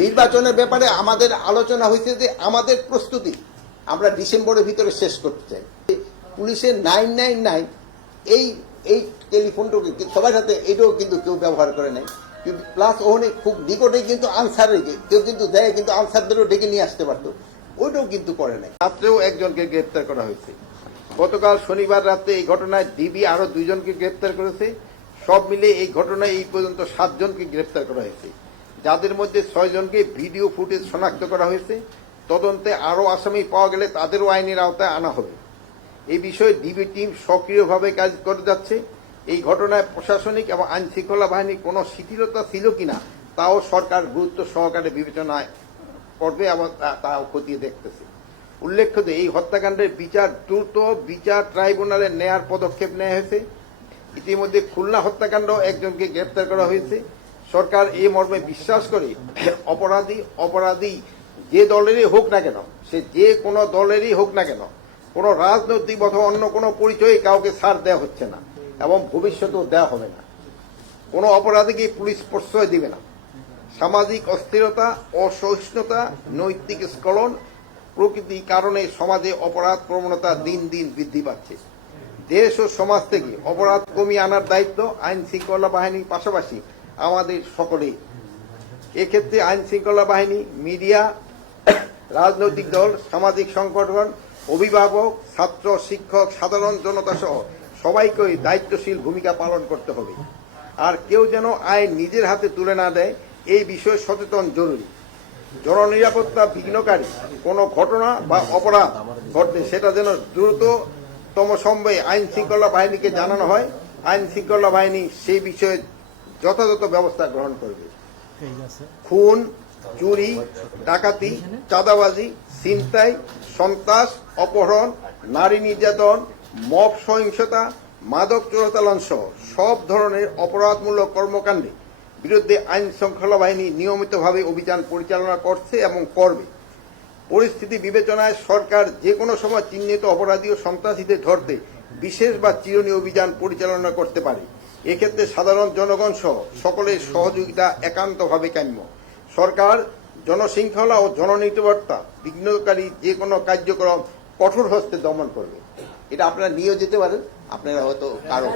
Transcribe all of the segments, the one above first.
নির্বাচনের ব্যাপারে আমাদের আলোচনা হয়েছে যে আমাদের প্রস্তুতি আমরা ডিসেম্বরের ভিতরে শেষ করতে চাই। পুলিশের 999 এই এই টেলিফোনটাকে সবার সাথে এটাও কিন্তু কেউ ব্যবহার করে নাই। প্লাস ওখানে খুব নিকটে কিন্তু আনসার রেখে কেউ কিন্তু দেয়, কিন্তু আনসারদেরও ডেকে নিয়ে আসতে পারতো, ওইটাও কিন্তু করে নাই। রাত্রেও একজনকে গ্রেপ্তার করা হয়েছে। গতকাল শনিবার রাতে এই ঘটনায় ডিবি আরো 2 জনকে গ্রেপ্তার করেছে। সব মিলে এই ঘটনায় এই পর্যন্ত 7 জনকে গ্রেপ্তার করা হয়েছে, যাদের মধ্যে 6 জনকে ভিডিও ফুটেজ শনাক্ত করা হয়েছে। তদন্তে আরো আসামি পাওয়া গেলে তাদেরও আইনের আওতায় আনা হবে। এই বিষয়ে ডিবি টিম সক্রিয়ভাবে কাজ করে যাচ্ছে। এই ঘটনায় প্রশাসনিক এবং আইন শৃঙ্খলা বাহিনীর কোনো শিথিলতা ছিল কিনা তাও সরকার গুরুত্ব সহকারে বিবেচনায় করবে এবং তাও খতিয়ে দেখতেছে। উল্লেখ্য যে এই হত্যাকাণ্ডের বিচার দ্রুত বিচার ট্রাইব্যুনালে নেয়ার পদক্ষেপ নেওয়া হয়েছে। ইতিমধ্যে খুলনা হত্যাকাণ্ড একজনকে গ্রেপ্তার করা হয়েছে। সরকার এই মর্মে বিশ্বাস করে অপরাধী যে দলেরই হোক না কেন, সে যে কোনো দলেরই হোক না কেন, কোনো রাজনৈতিক অথবা অন্য কোনো পরিচয়ে কাউকে ছাড় দেওয়া হচ্ছে না এবং ভবিষ্যতেও দেওয়া হবে না। কোনো অপরাধীকে পুলিশ প্রশ্রয় দিবে না। সামাজিক অস্থিরতা, অসহিষ্ণুতা, নৈতিক স্খলন প্রকৃতি কারণে সমাজে অপরাধ প্রবণতা দিন দিন বৃদ্ধি পাচ্ছে। দেশ ও সমাজ থেকে অপরাধ কমিয়ে আনার দায়িত্ব আইন শৃঙ্খলা বাহিনীর পাশাপাশি আমাদের সকলেই। এক্ষেত্রে আইন শৃঙ্খলা বাহিনী, মিডিয়া, রাজনৈতিক দল, সামাজিক সংগঠন, অভিভাবক, ছাত্র, শিক্ষক, সাধারণ জনতা সহ সবাইকেই দায়িত্বশীল ভূমিকা পালন করতে হবে। আর কেউ যেন আইন নিজের হাতে তুলে না দেয়, এই বিষয়ে সচেতন জরুরি। জননিরাপত্তা বিঘ্নকারী কোনো ঘটনা বা অপরাধ ঘটলে সেটা যেন দ্রুততম সময়ে আইন শৃঙ্খলা বাহিনীকে জানানো হয়। আইন শৃঙ্খলা বাহিনী সেই বিষয়ে যথাযথ ব্যবস্থা গ্রহণ করবে। খুন, চুরি, ডাকাতি, চাঁদাবাজি, ছিনতাই, সন্ত্রাস, অপহরণ, নারী নির্যাতন, মব সহিংসতা, মাদক চোরাচালান সহ সব ধরনের অপরাধমূলক কর্মকাণ্ডে বিরুদ্ধে আইন শৃঙ্খলা বাহিনী নিয়মিতভাবে অভিযান পরিচালনা করছে এবং করবে। পরিস্থিতি বিবেচনায় সরকার যে কোনো সময় চিহ্নিত অপরাধী ও সন্ত্রাসীদের ধরতে বিশেষ বা চিরুনি অভিযান পরিচালনা করতে পারে। এক্ষেত্রে সাধারণ জনগণ সহ সকলের সহযোগিতা একান্তভাবে কাম্য। সরকার জনশৃঙ্খলা ও জননিরাপত্তা বিঘ্নকারী যে কোনো কার্যক্রম কঠোর হস্তে দমন করবে। এটা আপনারা নিয়েও যেতে পারেন। আপনারা হয়তো কারো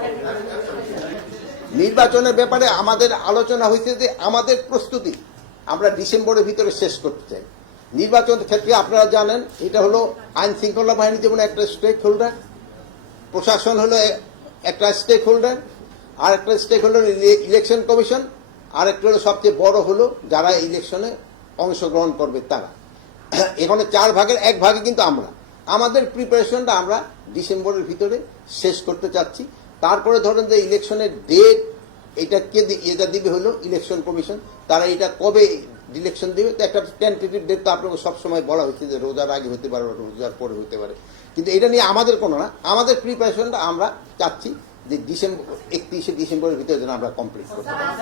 নির্বাচনের ব্যাপারে আমাদের আলোচনা হয়েছে যে আমাদের প্রস্তুতি আমরা ডিসেম্বরের ভিতরে শেষ করতে চাই। নির্বাচন ক্ষেত্রে আপনারা জানেন এটা হলো আইন শৃঙ্খলা বাহিনী যেমন একটা স্টেক হোল্ডার, প্রশাসন হলো একটা স্টেক হোল্ডার, আর একটা স্টেক হোল্ডার ইলেকশন কমিশন, আর একটা হলো সবচেয়ে বড় হলো যারা ইলেকশনে অংশগ্রহণ করবে তারা। এখানে 4 ভাগের 1 ভাগে কিন্তু আমরা আমাদের প্রিপারেশনটা আমরা ডিসেম্বরের ভিতরে শেষ করতে চাচ্ছি। তারপরে ধরেন যে ইলেকশনের ডেট এটা দিবে হলো ইলেকশন কমিশন, তারা এটা কবে ইলেকশন দিবে তো একটা টেন্টেটিভ ডেট তো আপনাকে সবসময় বলা হচ্ছে যে রোজার আগে হতে পারে, রোজার পরে হতে পারে, কিন্তু এটা নিয়ে আমাদের কোনো না। আমাদের প্রিপারেশনটা আমরা চাচ্ছি যে 31শে ডিসেম্বরের ভিতরে যেন আমরা কমপ্লিট করতে পারি।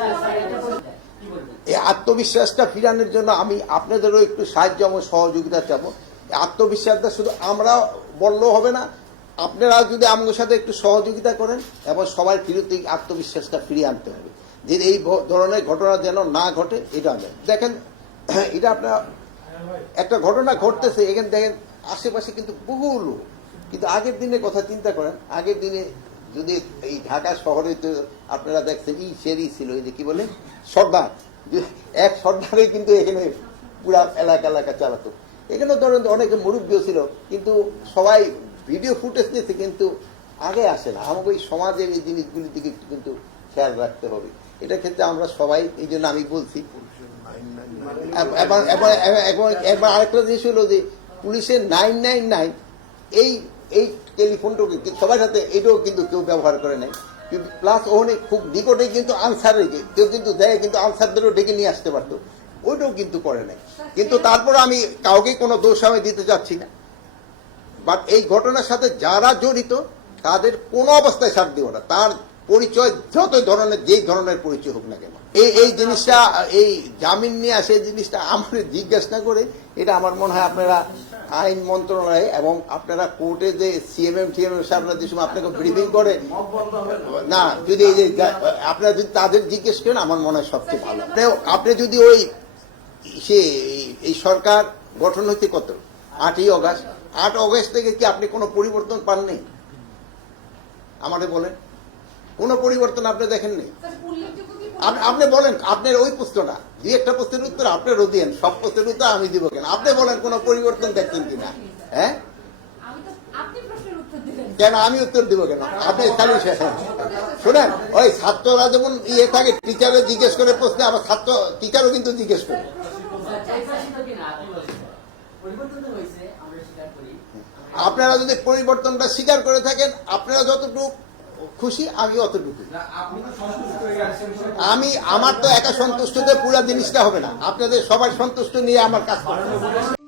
এই আত্মবিশ্বাসটা ফিরানোর জন্য আমি আপনাদেরও একটু সাহায্য এবং সহযোগিতা চাবো। আত্মবিশ্বাসটা শুধু আমরা বললেও হবে না, আপনারা যদি আমাদের সাথে একটু সহযোগিতা করেন এবং সবাই ফিরতে আত্মবিশ্বাসটা ফিরিয়ে আনতে হবে যে এই ধরনের ঘটনা যেন না ঘটে। এটা দেখেন, এটা আপনার একটা ঘটনা ঘটতেছে এখানে দেখেন আশেপাশে কিন্তু বহু লোক, কিন্তু আগের দিনের কথা চিন্তা করেন। আগের দিনে যদি এই ঢাকা শহরে তো আপনারা দেখছেন সেরি ছিল, এই যে কি বলে সর্দার, এক সর্দারে কিন্তু এখানে পুরা এলাকা চালাতো। এখানে ধরেন অনেকে মুরব্বীও ছিল, কিন্তু সবাই ভিডিও ফুটেজ নিয়েছে কিন্তু আগে আসে না। আমাকে ওই সমাজের এই জিনিসগুলির দিকে কিন্তু খেয়াল রাখতে হবে। এটা ক্ষেত্রে আমরা সবাই, এই জন্য আমি বলছি। একবার আরেকটা জিনিস হলো যে পুলিশের 999 এই টেলিফোনটাকে সবার সাথে এটাও কিন্তু কেউ ব্যবহার করে নাই। প্লাস ওখানে খুব নিকটে কিন্তু আনসার রেখে কেউ কিন্তু দেয়, কিন্তু আনসারদেরও ডেকে নিয়ে আসতে পারতো, ওইটাও কিন্তু করে নাই। কিন্তু তারপর আমি কাউকে কোনো দোষ আমি দিতে চাচ্ছি না, বাট এই ঘটনার সাথে যারা জড়িত তাদের কোনো অবস্থায় ছাড় দিব না। তার পরিচয় যত ধরনের, যেই ধরনের পরিচয় হোক না কেন, এই জিনিসটা, এই জামিন নিয়ে আসে জিনিসটা আমার জিজ্ঞাসা না করে, এটা আমার মনে হয় আপনারা আইন মন্ত্রণালয় এবং আপনারা কোর্টে যে সিএমএম সাহেবরা যে সময় আপনাকে ব্রিফিং করে না, যদি এই যে আপনারা যদি তাদের জিজ্ঞেস করেন আমার মনে হয় সবচেয়ে ভালো। আপনি যদি ওই সে এই সরকার গঠন হইতে কত 8ই অগাস্ট 8 অগাস্ট থেকে কি আপনি কোনো পরিবর্তন পাননি আমাদের বলেন কোনো পরিবর্তন আপনি দেখেননি আপনি বলেন আপনার ওই প্রশ্নটা দুই একটা প্রশ্নের উত্তর আপনারও দিয়েন সব প্রশ্নের উত্তর আমি দিব কেন আপনি বলেন কোনো পরিবর্তন দেখছেন কিনা হ্যাঁ কেন আমি উত্তর দিব কেন আপনি খালি শোনেন ওই ছাত্ররা যেমন ইয়ে থাকে টিচারে জিজ্ঞেস করে প্রশ্নে আবার ছাত্র টিচারও কিন্তু জিজ্ঞেস করে আপনারা যদি পরিবর্তনটা স্বীকার করে থাকেন আপনারা যতটুকু খুশি আমি অতটুকু আমি আমার তো একা সন্তুষ্টতে পুরো জিনিসটা হবে না আপনাদের সবার সন্তুষ্ট নিয়ে আমার কাজ করতে হবে